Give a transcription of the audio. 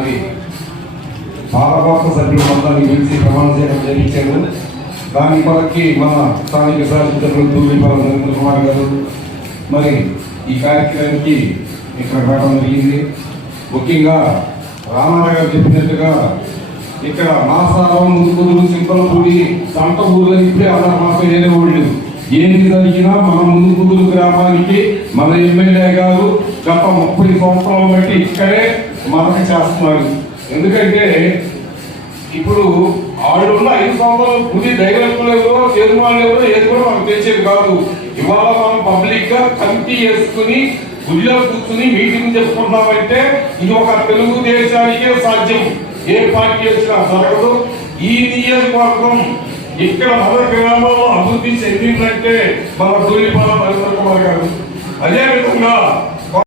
మరి పాలకోట సభ్యులు మొత్తాన్ని పిలిచి ప్రమాణ చేయడం జరిగించారు. దాని కొరకి మన స్థానిక శాసనసభ్యులు తూలిపాల నరేంద్ర కుమార్ గారు మరి ఈ కార్యక్రమానికి ఇక్కడ రావడం జరిగింది. ముఖ్యంగా రామారావు గారు చెప్పినట్టుగా ఇక్కడ మాసారం ముందుకు సింపలపూడి సంత ఊర్లో ఇప్పుడే ఆధార మాసం వేరే ఊళ్ళు. ఏంటి జరిగినా మన ముందు గ్రామానికి మన ఎమ్మెల్యే గారు గత ముప్పై సంవత్సరాలు బట్టి ఇక్కడే మనకు చేస్తున్నారు. ఎందుకంటే ఇప్పుడు వాళ్ళు ఉన్న ఐదు సంవత్సరాలు పుది డైరెక్టర్లు ఎవరో చైర్మన్ ఎవరో ఏది కూడా మనకు తెచ్చేది కాదు. ఇవాళ మనం పబ్లిక్గా కమిటీ వేసుకుని గుడిలో కూర్చుని మీటింగ్ చేసుకుంటున్నామంటే ఇది ఒక తెలుగుదేశానికే సాధ్యం. ఏ పార్టీ వచ్చినా జరగదు ఈ నియోజకవర్గం ఇక్కడ మన గ్రామంలో అభివృద్ధి చెందిందంటే మన తూలిపాల నరేంద్ర కుమార్ గారు. అదేవిధంగా